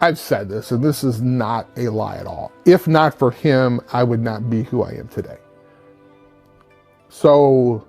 I've said this, and this is not a lie at all. If not for him, I would not be who I am today. So,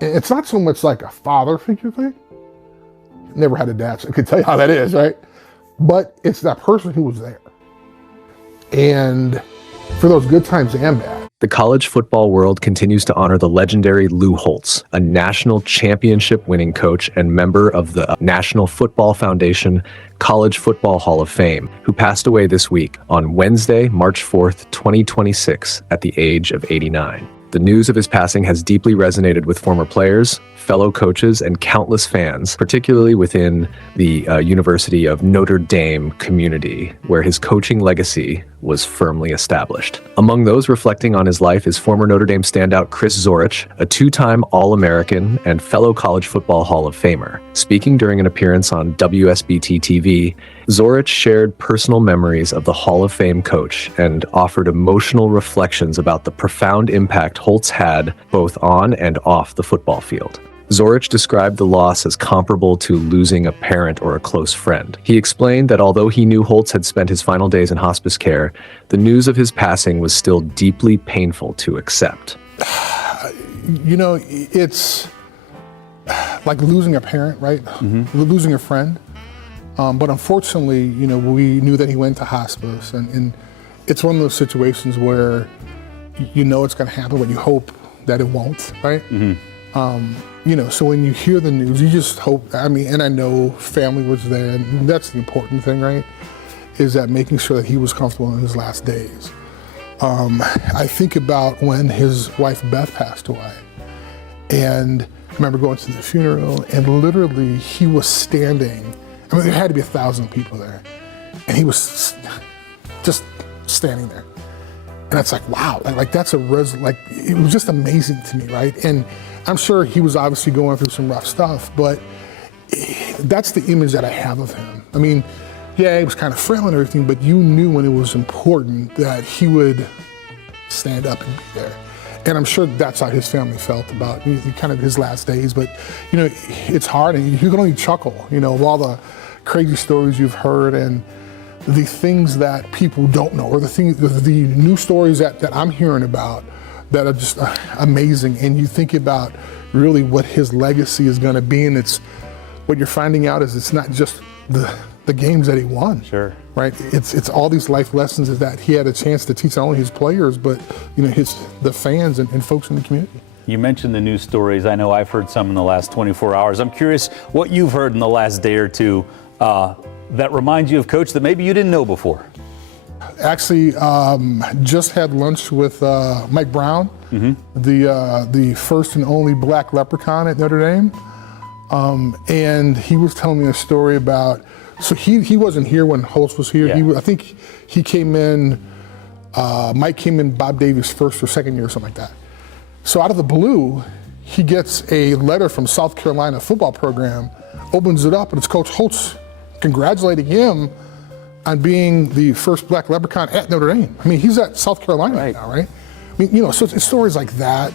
it's not so much like a father figure thing. Never had a dad, so I could tell you how that is, right? But it's that person who was there. And for those good times and bad. The college football world continues to honor the legendary Lou Holtz, a national championship-winning coach and member of the National Football Foundation College Football Hall of Fame, who passed away this week on Wednesday, March 4th, 2026, at the age of 89. The news of his passing has deeply resonated with former players, fellow coaches, and countless fans, particularly within the University of Notre Dame community, where his coaching legacy was firmly established. Among those reflecting on his life is former Notre Dame standout Chris Zorich, a two-time All-American and fellow College Football Hall of Famer. Speaking during an appearance on WSBT-TV, Zorich shared personal memories of the Hall of Fame coach and offered emotional reflections about the profound impact Holtz had both on and off the football field. Zorich described the loss as comparable to losing a parent or a close friend. He explained that although he knew Holtz had spent his final days in hospice care, the news of his passing was still deeply painful to accept. You know, it's like losing a parent, right? Mm-hmm. Losing a friend. But unfortunately, you know, we knew that he went to hospice, and it's one of those situations where you know it's going to happen, but you hope that it won't, right? Mm-hmm. You know, so when you hear the news, you just hope, I mean, and I know family was there, and that's the important thing, right? Is that making sure that he was comfortable in his last days. I think about when his wife Beth passed away, and I remember going to the funeral, and literally he was standing. I mean, there had to be 1,000 people there, and he was just standing there. And it's like, wow, like that's like, it was just amazing to me, right? And I'm sure he was obviously going through some rough stuff, but that's the image that I have of him. I mean, yeah, he was kind of frail and everything, but you knew when it was important that he would stand up and be there. And I'm sure that's how his family felt about kind of his last days. But, you know, it's hard, and you can only chuckle, you know, of all the crazy stories you've heard and the things that people don't know, or the new stories that I'm hearing about that are just amazing. And you think about really what his legacy is going to be, and it's what you're finding out is it's not just the games that he won. Sure. Right. It's all these life lessons that he had a chance to teach not only his players, but you know the fans and folks in the community. You mentioned the news stories. I know I've heard some in the last 24 hours. I'm curious what you've heard in the last day or two that reminds you of Coach that maybe you didn't know before. Actually, just had lunch with Mike Brown, mm-hmm. the first and only black leprechaun at Notre Dame, and he was telling me a story about. So he wasn't here when Holtz was here. Yeah. I think he came in. Mike came in Bob Davies' first or second year or something like that. So out of the blue, he gets a letter from South Carolina football program, opens it up, and it's Coach Holtz congratulating him on being the first black leprechaun at Notre Dame. I mean, he's at South Carolina right now, right? I mean, you know, so it's stories like that.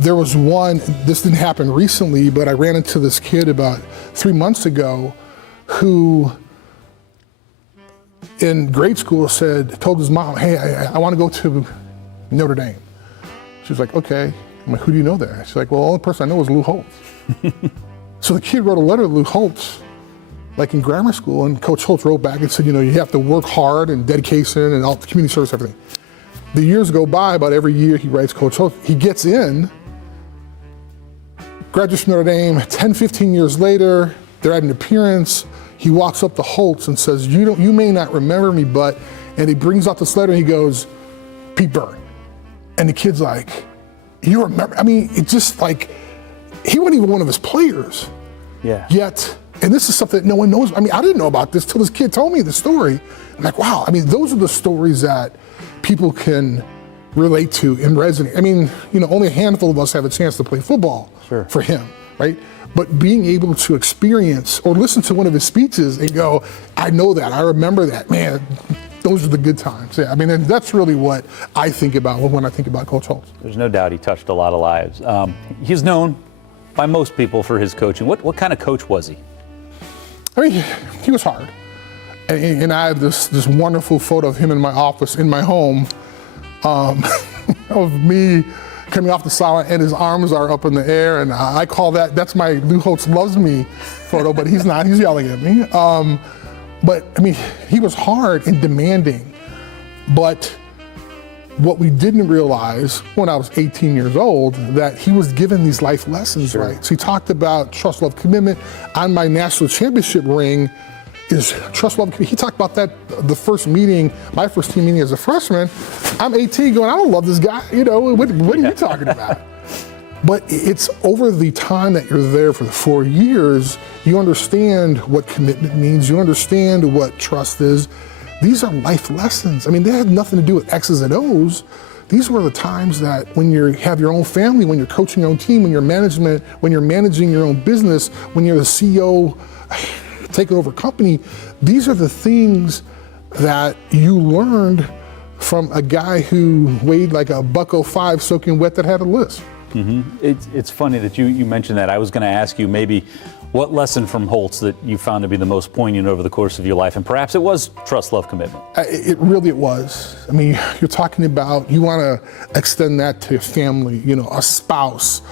There was one, this didn't happen recently, but I ran into this kid about 3 months ago who in grade school told his mom, hey, I want to go to Notre Dame. She was like, okay. I'm like, who do you know there? She's like, well, the only person I know is Lou Holtz. So the kid wrote a letter to Lou Holtz, like in grammar school, and Coach Holtz wrote back and said, you know, you have to work hard and dedication and all the community service, everything. The years go by, about every year he writes Coach Holtz. He gets in, graduates from Notre Dame, 10, 15 years later, they're at an appearance. He walks up to Holtz and says, you may not remember me, but, and he brings out this letter and he goes, Pete Byrne. And the kid's like, you remember? I mean, it's just like, he wasn't even one of his players. Yeah. Yet, and this is something that no one knows. I mean, I didn't know about this till this kid told me the story. I'm like, wow. I mean, those are the stories that people can relate to and resonate. I mean, you know, only a handful of us have a chance to play football for him, right? But being able to experience or listen to one of his speeches and go, I know that, I remember that, man, those are the good times. Yeah, I mean, and that's really what I think about when I think about Coach Holtz. There's no doubt he touched a lot of lives. He's known by most people for his coaching. What kind of coach was he? I mean, he was hard. And I have this wonderful photo of him in my office, in my home, of me coming off the sideline and his arms are up in the air. And I call that's my Lou Holtz loves me photo, but he's not, he's yelling at me. But I mean, he was hard and demanding. But what we didn't realize when I was 18 years old, that he was given these life lessons, Sure. right? So he talked about trust, love, commitment. On my national championship ring is trust, love, commitment. He talked about that the first meeting, my first team meeting as a freshman. I'm 18 going, I don't love this guy. You know, what are you talking about? But it's over the time that you're there for the 4 years, you understand what commitment means. You understand what trust is. These are life lessons. I mean, they had nothing to do with X's and O's. These were the times that when you have your own family, when you're coaching your own team, when you're managing your own business, when you're the CEO, taking over a company, these are the things that you learned from a guy who weighed like a $105 soaking wet that had a list. It's funny that you mentioned that. I was going to ask you maybe what lesson from Holtz that you found to be the most poignant over the course of your life, and perhaps it was trust, love, commitment. It really was. I mean, you're talking about, you want to extend that to your family, you know, a spouse,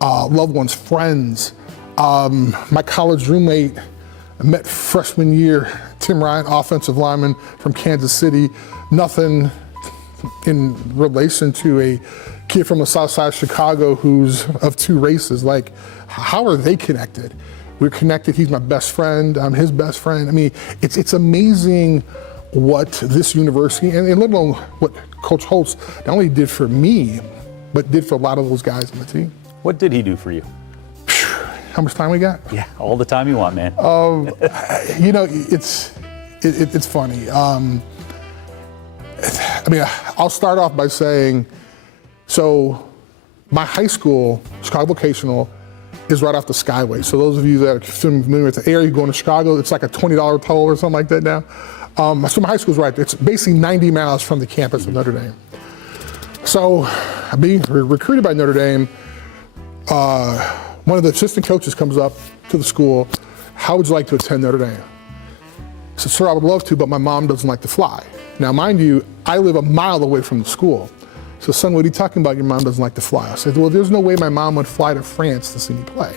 loved ones, friends. My college roommate, I met freshman year, Tim Ryan, offensive lineman from Kansas City. Nothing in relation to a kid from the south side of Chicago who's of two races. Like, how are they connected? We're connected. He's my best friend. I'm his best friend. I mean, it's amazing what this university, and let alone what Coach Holtz not only did for me, but did for a lot of those guys on the team. What did he do for you? How much time we got? Yeah, all the time you want, man. You know, it's funny. I mean, I'll start off by saying, so my high school, Chicago Vocational, is right off the Skyway. So those of you that are familiar with the area, going to Chicago, it's like a $20 toll or something like that now. So my high school's right there. It's basically 90 miles from the campus of Notre Dame. So being recruited by Notre Dame, one of the assistant coaches comes up to the school. How would you like to attend Notre Dame? I said, sir, I would love to, but my mom doesn't like to fly. Now, mind you, I live a mile away from the school. So, son, what are you talking about? Your mom doesn't like to fly. I said, well, there's no way my mom would fly to France to see me play.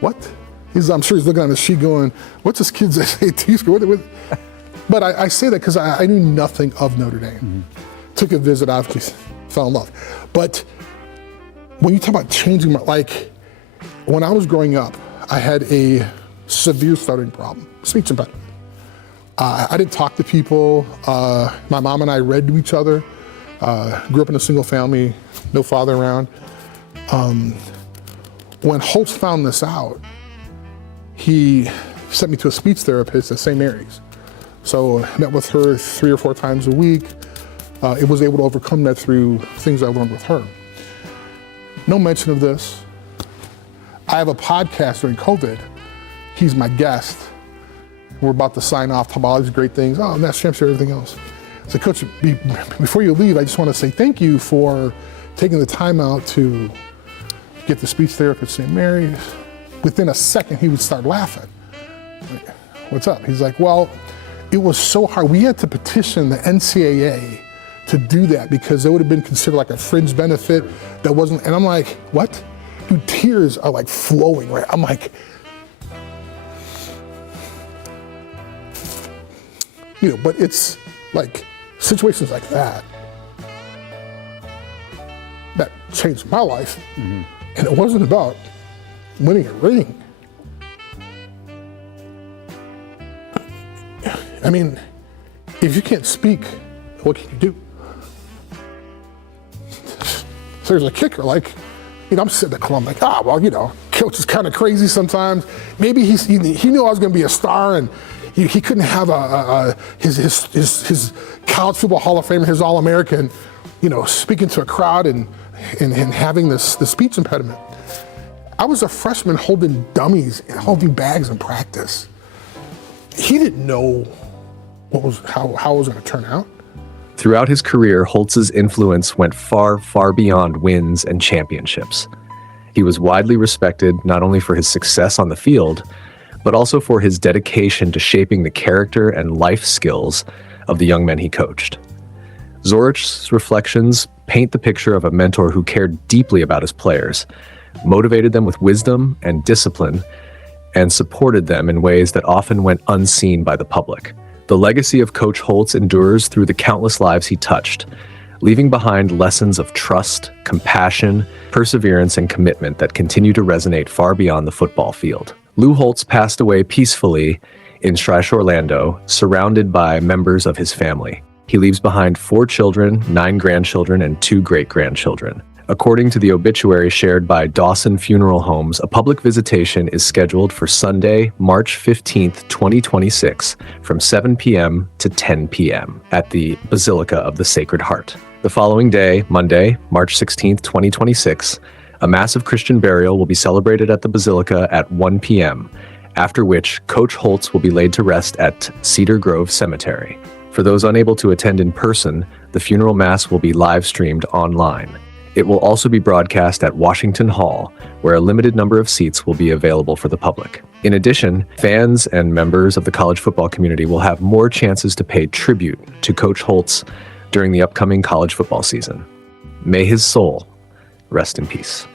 What? I'm sure he's looking on the sheet going, what's this kid's SAT score? But I say that because I knew nothing of Notre Dame. Took a visit, obviously fell in love. But when you talk about changing my, like, when I was growing up, I had a severe stuttering problem, speech impediment. I didn't talk to people. My mom and I read to each other. Grew up in a single family, no father around. When Holtz found this out, he sent me to a speech therapist at St. Mary's. So I met with her 3 or 4 times a week. It was able to overcome that through things I learned with her. No mention of this. I have a podcast during COVID. He's my guest. We're about to sign off, talk about all these great things. Oh, and that's championship, everything else. So, Coach, before you leave, I just want to say thank you for taking the time out to get the speech therapist at St. Mary's. Within a second, he would start laughing. Like, what's up? He's like, well, it was so hard. We had to petition the NCAA to do that because it would have been considered like a fringe benefit that wasn't. And I'm like, what? Dude, tears are like flowing, right? I'm like, you know, but it's like situations like that that changed my life. And it wasn't about winning a ring. I mean, if you can't speak, what can you do? So there's a kicker, like, you know, I'm sitting at Columbia, like, well, you know, coach is kind of crazy sometimes. Maybe he knew I was going to be a star, and he couldn't have his college football Hall of Famer, his All-American, you know, speaking to a crowd and having the speech impediment. I was a freshman holding dummies, holding bags in practice. He didn't know how it was going to turn out. Throughout his career, Holtz's influence went far, far beyond wins and championships. He was widely respected not only for his success on the field, but also for his dedication to shaping the character and life skills of the young men he coached. Zorich's reflections paint the picture of a mentor who cared deeply about his players, motivated them with wisdom and discipline, and supported them in ways that often went unseen by the public. The legacy of Coach Holtz endures through the countless lives he touched, leaving behind lessons of trust, compassion, perseverance, and commitment that continue to resonate far beyond the football field. Lou Holtz passed away peacefully in Streiche, Orlando, surrounded by members of his family. He leaves behind 4 children, 9 grandchildren, and 2 great-grandchildren. According to the obituary shared by Dawson Funeral Homes, a public visitation is scheduled for Sunday, March 15th, 2026, from 7 p.m. to 10 p.m. at the Basilica of the Sacred Heart. The following day, Monday, March 16th, 2026, a massive Christian burial will be celebrated at the Basilica at 1 p.m., after which Coach Holtz will be laid to rest at Cedar Grove Cemetery. For those unable to attend in person, the funeral mass will be live-streamed online. It will also be broadcast at Washington Hall, where a limited number of seats will be available for the public. In addition, fans and members of the college football community will have more chances to pay tribute to Coach Holtz during the upcoming college football season. May his soul rest in peace.